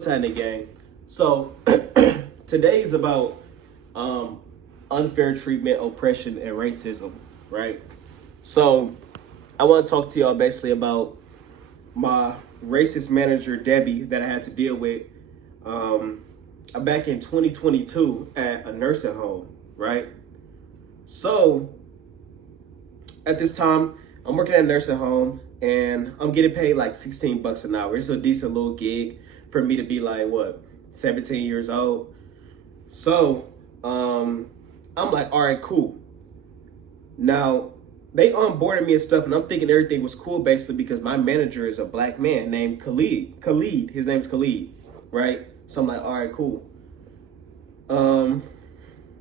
Tiny gang. So today is about unfair treatment, oppression, and racism, right? So I want to talk to y'all basically about my racist manager Debbie that I had to deal with back in 2022 at a nursing home, right? So at this time, I'm working at a nursing home and I'm getting paid like 16 bucks an hour. It's a decent little gig for me to be like, what, 17 years old. So I'm like, all right, cool. Now they onboarded me and stuff, and I'm thinking everything was cool basically because my manager is a black man named Khalid. His name's Khalid, right? So I'm like, all right, cool.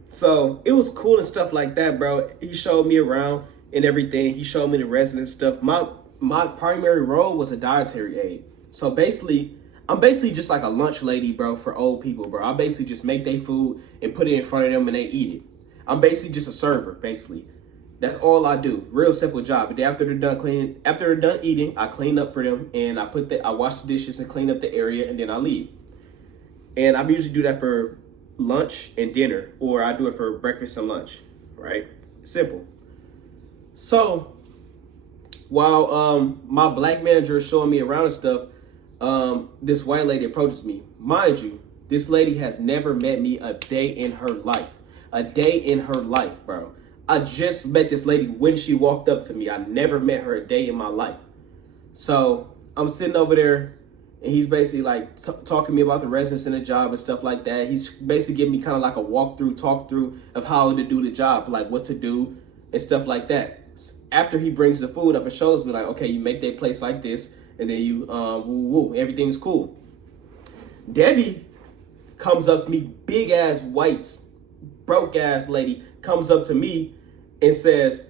So it was cool and stuff like that, bro. He showed me around and everything. He showed me the residence stuff. My primary role was a dietary aide. So basically, I'm basically just like a lunch lady, bro, for old people, bro. I basically just make their food and put it in front of them and they eat it. I'm basically just a server, basically. That's all I do. Real simple job. But then after they're done eating, I clean up for them and I wash the dishes and clean up the area and then I leave. And I usually do that for lunch and dinner, or I do it for breakfast and lunch, right? Simple. So while my black manager is showing me around and stuff, this white lady approaches me. Mind you, this lady has never met me a day in her life. A day in her life, bro. I just met this lady when she walked up to me. I never met her a day in my life. So I'm sitting over there and he's basically like talking to me about the residence and the job and stuff like that. He's basically giving me kind of like a talk through of how to do the job, like what to do and stuff like that. After he brings the food up and shows me like, okay, you make that place like this and then you, everything's cool. Debbie comes up to me, big ass whites, broke ass lady comes up to me and says,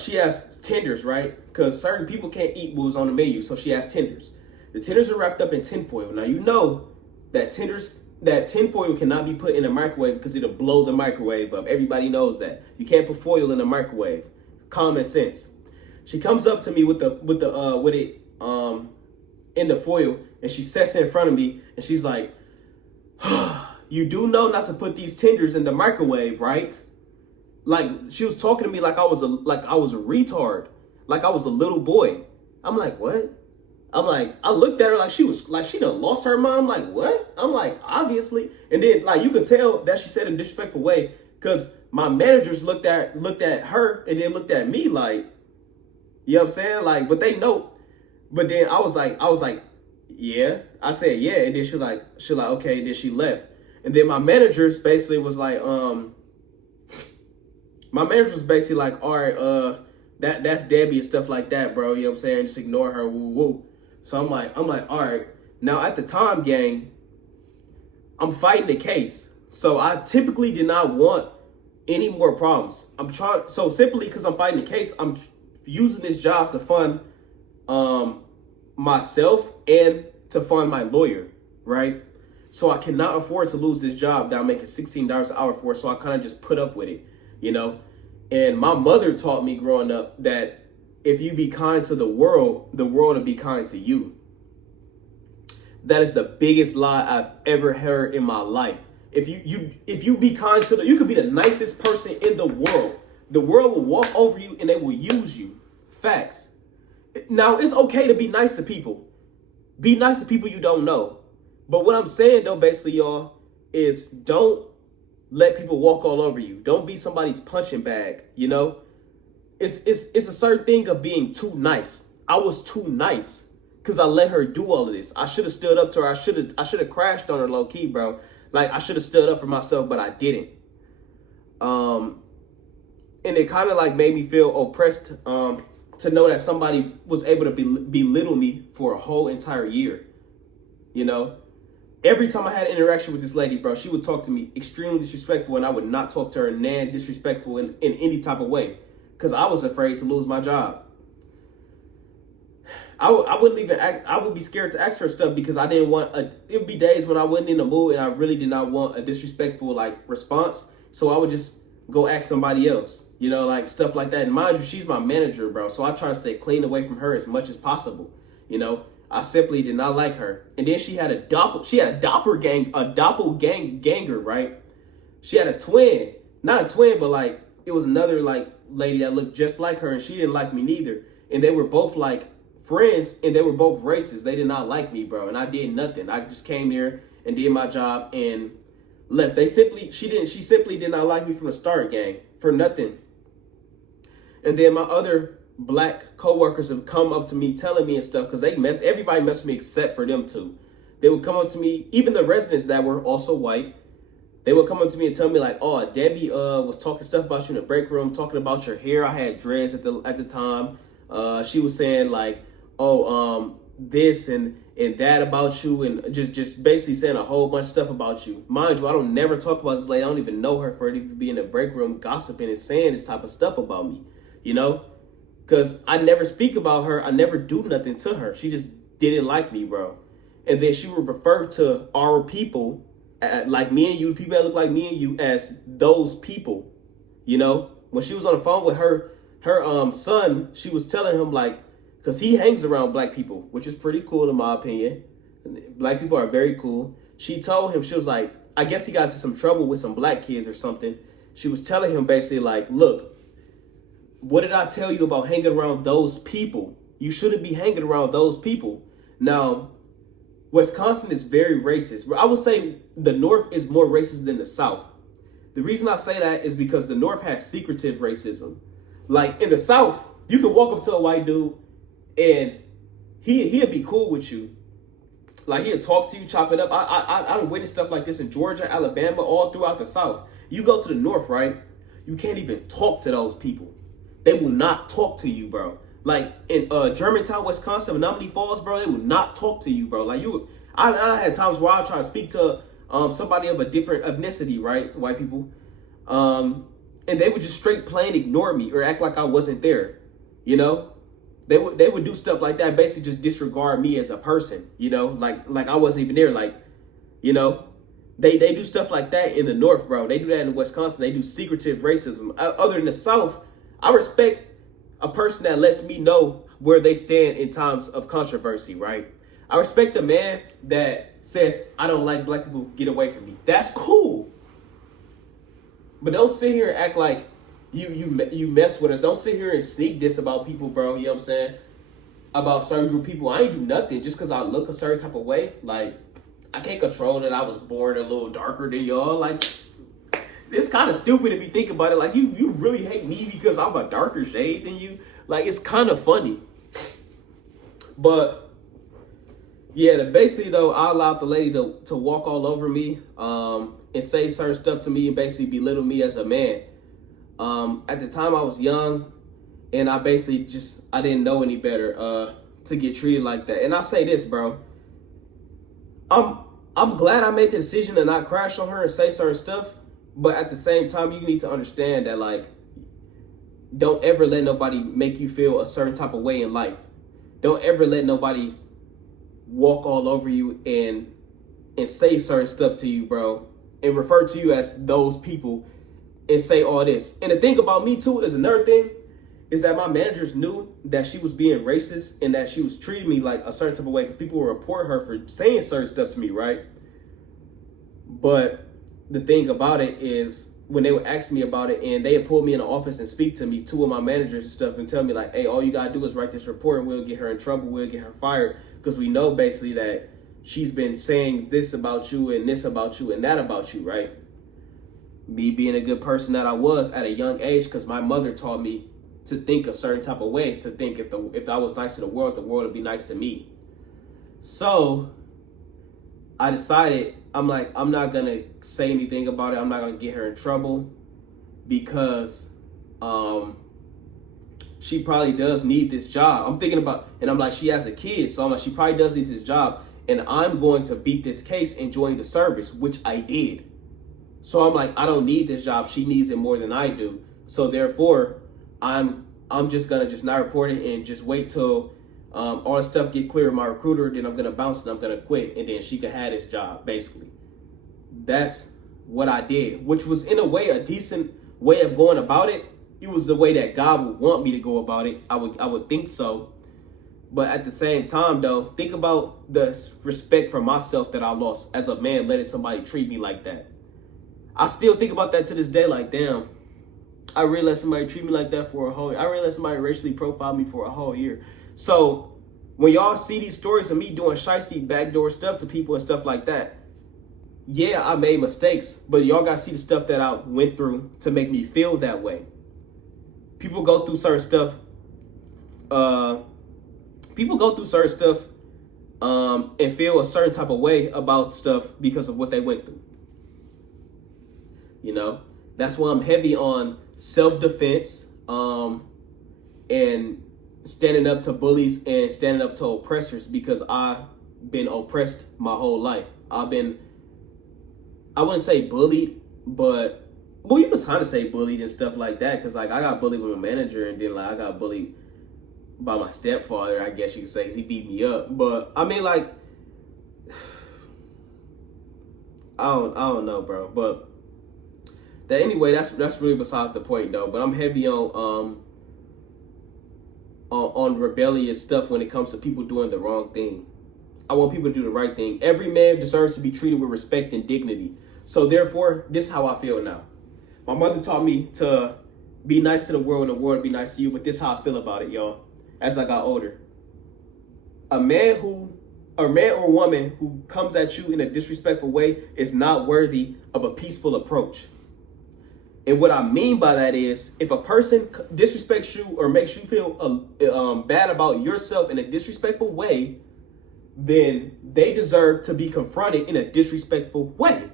she has tenders, right? Because certain people can't eat what was on the menu, so she has tenders. The tenders are wrapped up in tinfoil. Now you know that tinfoil cannot be put in a microwave because it'll blow the microwave up. Everybody knows that. You can't put foil in a microwave. Common sense. She comes up to me with it in the foil, and she sets it in front of me, and she's like, "You do know not to put these tenders in the microwave, right?" Like she was talking to me like I was a retard, like I was a little boy. I'm like, what? I'm like, I looked at her like she done lost her mind. I'm like, what? I'm like, obviously. And then like you could tell that she said in a disrespectful way because my managers looked at her and then looked at me like, you know what I'm saying? Like, but they know. But then I was like, yeah. I said, yeah. And then she like, okay. And then she left. And then my managers basically was like, all right, that's Debbie and stuff like that, bro. You know what I'm saying? Just ignore her. Woo woo. So I'm like, all right. Now at the time, gang, I'm fighting the case. So I typically did not want any more problems. So simply because I'm fighting the case, I'm using this job to fund myself and to fund my lawyer, right? So I cannot afford to lose this job that I'm making $16 an hour for. So I kind of just put up with it, you know? And my mother taught me growing up that if you be kind to the world will be kind to you. That is the biggest lie I've ever heard in my life. If you be kind to you could be the nicest person in the world. The world will walk over you and they will use you. Facts. Now, it's okay to be nice to people. Be nice to people you don't know. But what I'm saying, though, basically, y'all, is don't let people walk all over you. Don't be somebody's punching bag, you know? It's a certain thing of being too nice. I was too nice because I let her do all of this. I should have stood up to her. I should have crashed on her low key, bro. Like, I should have stood up for myself, but I didn't. And it kind of like made me feel oppressed to know that somebody was able to belittle me for a whole entire year, you know? Every time I had an interaction with this lady, bro, she would talk to me extremely disrespectful, and I would not talk to her disrespectful in any type of way because I was afraid to lose my job. I would be scared to ask her stuff because I didn't want it would be days when I wasn't in the mood and I really did not want a disrespectful like response. So I would just go ask somebody else, you know, like stuff like that. And mind you, she's my manager, bro. So I try to stay clean away from her as much as possible. You know, I simply did not like her. And then she had a doppelganger, right? She had a twin. Not a twin, but like it was another like lady that looked just like her, and she didn't like me neither. And they were both like friends, and they were both racist. They did not like me, bro. And I did nothing. I just came there and did my job and left. She simply did not like me from the start, gang, for nothing. And then my other black coworkers have come up to me telling me and stuff, because everybody messed with me except for them two. They would come up to me, even the residents that were also white, they would come up to me and tell me like, oh, Debbie was talking stuff about you in the break room, talking about your hair. I had dreads at the time. She was saying like, oh, this and that about you, and just basically saying a whole bunch of stuff about you. Mind you, I don't never talk about this lady. I don't even know her for it to be in the break room gossiping and saying this type of stuff about me, you know? Because I never speak about her. I never do nothing to her. She just didn't like me, bro. And then she would refer to our people, like me and you, people that look like me and you, as those people, you know? When she was on the phone with her son, she was telling him like, because he hangs around black people, which is pretty cool in my opinion. Black people are very cool. She told him, she was like, I guess he got into some trouble with some black kids or something. She was telling him basically like, look, what did I tell you about hanging around those people? You shouldn't be hanging around those people. Now, Wisconsin is very racist. I would say the North is more racist than the South. The reason I say that is because the North has secretive racism. Like in the South, you can walk up to a white dude and he'll be cool with you. Like he'll talk to you, chop it up. I don't witness stuff like this in Georgia, Alabama, all throughout the South. You go to the North, right? You can't even talk to those people. They will not talk to you, bro. Like in Germantown, Wisconsin, Menominee Falls, bro, they will not talk to you, bro. Like I had times where I try to speak to somebody of a different ethnicity, right? White people. And they would just straight plain ignore me or act like I wasn't there, you know? They would do stuff like that, basically just disregard me as a person, you know? Like I wasn't even there, like, you know? They do stuff like that in the North, bro. They do that in Wisconsin. They do secretive racism. Other than the South, I respect a person that lets me know where they stand in times of controversy, right? I respect a man that says, I don't like black people, get away from me. That's cool. But don't sit here and act like you mess with us. Don't sit here and sneak diss about people, bro. You know what I'm saying? About certain group of people. I ain't do nothing just because I look a certain type of way. Like, I can't control that I was born a little darker than y'all. Like, it's kind of stupid if you think about it. Like, you really hate me because I'm a darker shade than you. Like, it's kind of funny. But, yeah, basically, though, I allowed the lady to walk all over me and say certain stuff to me and basically belittle me as a man. At the time, I was young, and I basically I didn't know any better to get treated like that. And I say this, bro. I'm glad I made the decision to not crash on her and say certain stuff. But at the same time, you need to understand that, like, don't ever let nobody make you feel a certain type of way in life. Don't ever let nobody walk all over you and say certain stuff to you, bro, and refer to you as those people and say all this. And the thing about me, too, is another thing, is that my managers knew that she was being racist and that she was treating me like a certain type of way because people would report her for saying certain stuff to me, right? But the thing about it is when they would ask me about it and they would pull me in the office and speak to me, two of my managers and stuff, and tell me like, hey, all you got to do is write this report and we'll get her in trouble. We'll get her fired because we know basically that she's been saying this about you and this about you and that about you, right? Me being a good person that I was at a young age, because my mother taught me to think a certain type of way, to think if I was nice to the world would be nice to me. So I decided, I'm like, I'm not going to say anything about it. I'm not going to get her in trouble because she probably does need this job. I'm thinking about, and I'm like, she has a kid. So I'm like, she probably does need this job. And I'm going to beat this case and join the service, which I did. So I'm like, I don't need this job. She needs it more than I do. So therefore, I'm just going to just not report it and just wait till all the stuff get clear with my recruiter, then I'm going to bounce and I'm going to quit, and then she can have this job, basically. That's what I did, which was in a way a decent way of going about it. It was the way that God would want me to go about it. I would think so. But at the same time, though, think about the respect for myself that I lost as a man, letting somebody treat me like that. I still think about that to this day. Like, damn, I really let somebody treat me like that for a whole year. I really let somebody racially profile me for a whole year. So when y'all see these stories of me doing shiesty backdoor stuff to people and stuff like that, yeah, I made mistakes, but y'all gotta see the stuff that I went through to make me feel that way. People go through certain stuff. People go through certain stuff and feel a certain type of way about stuff because of what they went through. You know, that's why I'm heavy on self-defense and standing up to bullies and standing up to oppressors, because I've been oppressed my whole life. I wouldn't say bullied, but well, you could kind of say bullied and stuff like that, because like I got bullied with my manager, and then like I got bullied by my stepfather, I guess you could say, because he beat me up. But I mean, like, I don't know, bro. But that anyway, that's really besides the point, though. But I'm heavy on rebellious stuff when it comes to people doing the wrong thing. I want people to do the right thing. Every man deserves to be treated with respect and dignity. So therefore, this is how I feel now. My mother taught me to be nice to the world and the world be nice to you, but this is how I feel about it, y'all. As I got older, a man or woman who comes at you in a disrespectful way is not worthy of a peaceful approach. And what I mean by that is, if a person disrespects you or makes you feel bad about yourself in a disrespectful way, then they deserve to be confronted in a disrespectful way.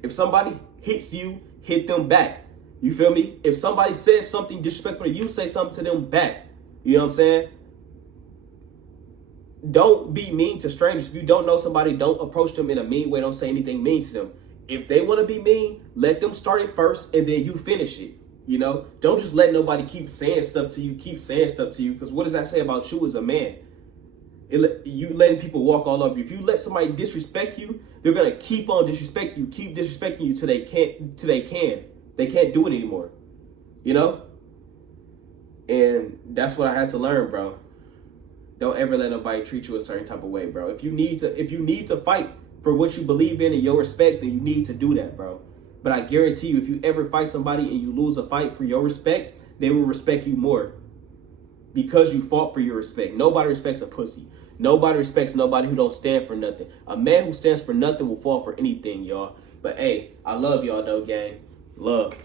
If somebody hits you, hit them back. You feel me? If somebody says something disrespectful to you, say something to them back. You know what I'm saying? Don't be mean to strangers. If you don't know somebody, don't approach them in a mean way. Don't say anything mean to them. If they want to be mean, let them start it first and then you finish it. You know, don't just let nobody keep saying stuff to you, because what does that say about you as a man? You letting people walk all over you. If you let somebody disrespect you, they're gonna keep on disrespecting you, till they can. They can't do it anymore. You know? And that's what I had to learn, bro. Don't ever let nobody treat you a certain type of way, bro. If you need to fight for what you believe in and your respect, then you need to do that, bro. But I guarantee you, if you ever fight somebody and you lose a fight for your respect, they will respect you more, because you fought for your respect. Nobody respects a pussy. Nobody respects nobody who don't stand for nothing. A man who stands for nothing will fall for anything, y'all. But hey, I love y'all though, gang. Love.